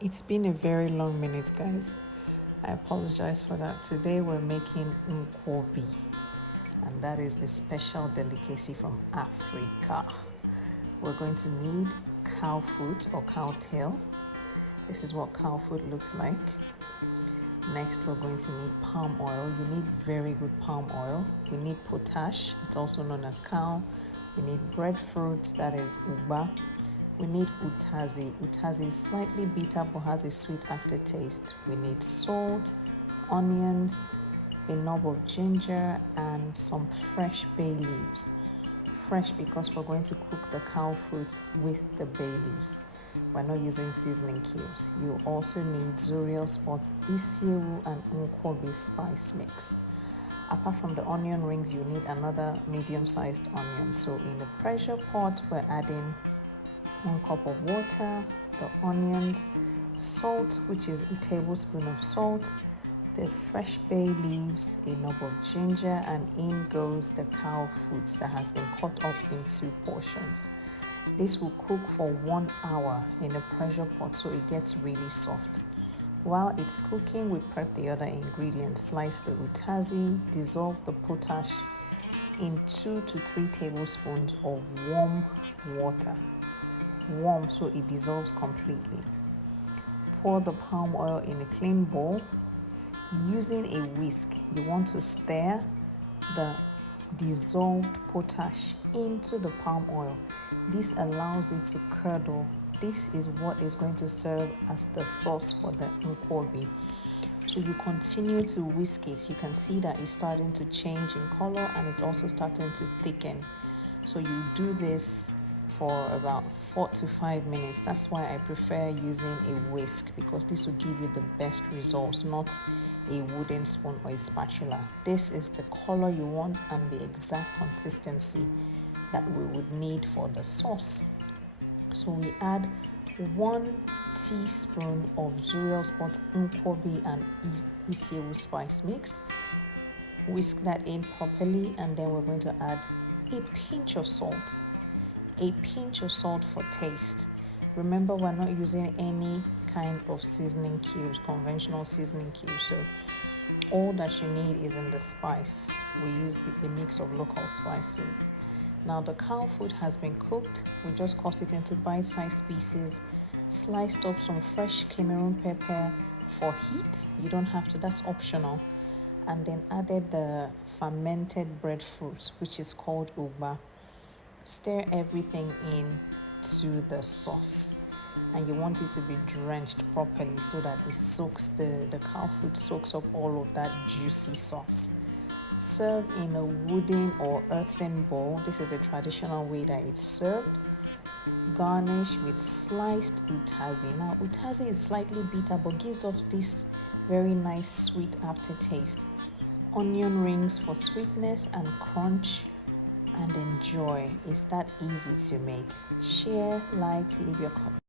It's been a very long minute, guys. I apologize for that. Today we're making Nkwobi, and that is a special delicacy from Africa. We're going to need cow foot or cow tail. This is what cow foot looks like. Next, we're going to need palm oil. You need very good palm oil. We need potash, it's also known as cow. We need breadfruit, that is uba. We need utazi. Utazi is slightly bitter but has a sweet aftertaste. We need salt, onions, a knob of ginger, and some fresh bay leaves. Fresh because we're going to cook the cow foot with the bay leaves. We're not using seasoning cubes. You also need Zuriel spots, Isiewu, and Nkwobi spice mix. Apart from the onion rings, you need another medium-sized onion. So in a pressure pot, we're adding 1 cup of water, the onions, salt, which is a tablespoon of salt, the fresh bay leaves, a knob of ginger, and in goes the cow foot that has been cut up into portions. This will cook for 1 hour in a pressure pot so it gets really soft. While it's cooking, we prep the other ingredients. Slice the utazi, dissolve the potash in 2 to 3 tablespoons of warm water. Warm so it dissolves completely. Pour the palm oil in a clean bowl. Using a whisk, you want to stir the dissolved potash into the palm oil. This allows it to curdle. This is what is going to serve as the sauce for the Nkwobi. So you continue to whisk it. You can see that it's starting to change in color and it's also starting to thicken. So you do this for about 4 to 5 minutes. That's why I prefer using a whisk, because this will give you the best results, not a wooden spoon or a spatula. This is the color you want and the exact consistency that we would need for the sauce. So we add 1 teaspoon of Zuriel spot, Nkwobi, and Isiewu spice mix. Whisk that in properly, and then we're going to add a pinch of salt. A pinch of salt for taste. Remember, we're not using any kind of seasoning cubes, conventional seasoning cubes. So all that you need is in the spice. We use a mix of local spices. Now the cow foot has been cooked. We just cut it into bite-sized pieces. Sliced up some fresh Cameroon pepper for heat. You don't have to, that's optional. And then added the fermented breadfruit, which is called uba. Stir everything in to the sauce, and you want it to be drenched properly so that it soaks, the cow foot soaks up all of that juicy sauce. Serve in a wooden or earthen bowl. This is the traditional way that it's served. Garnish with sliced utazi. Now utazi is slightly bitter but gives off this very nice sweet aftertaste. Onion rings for sweetness and crunch, and enjoy. It's that easy to make. Share, like, leave your comment.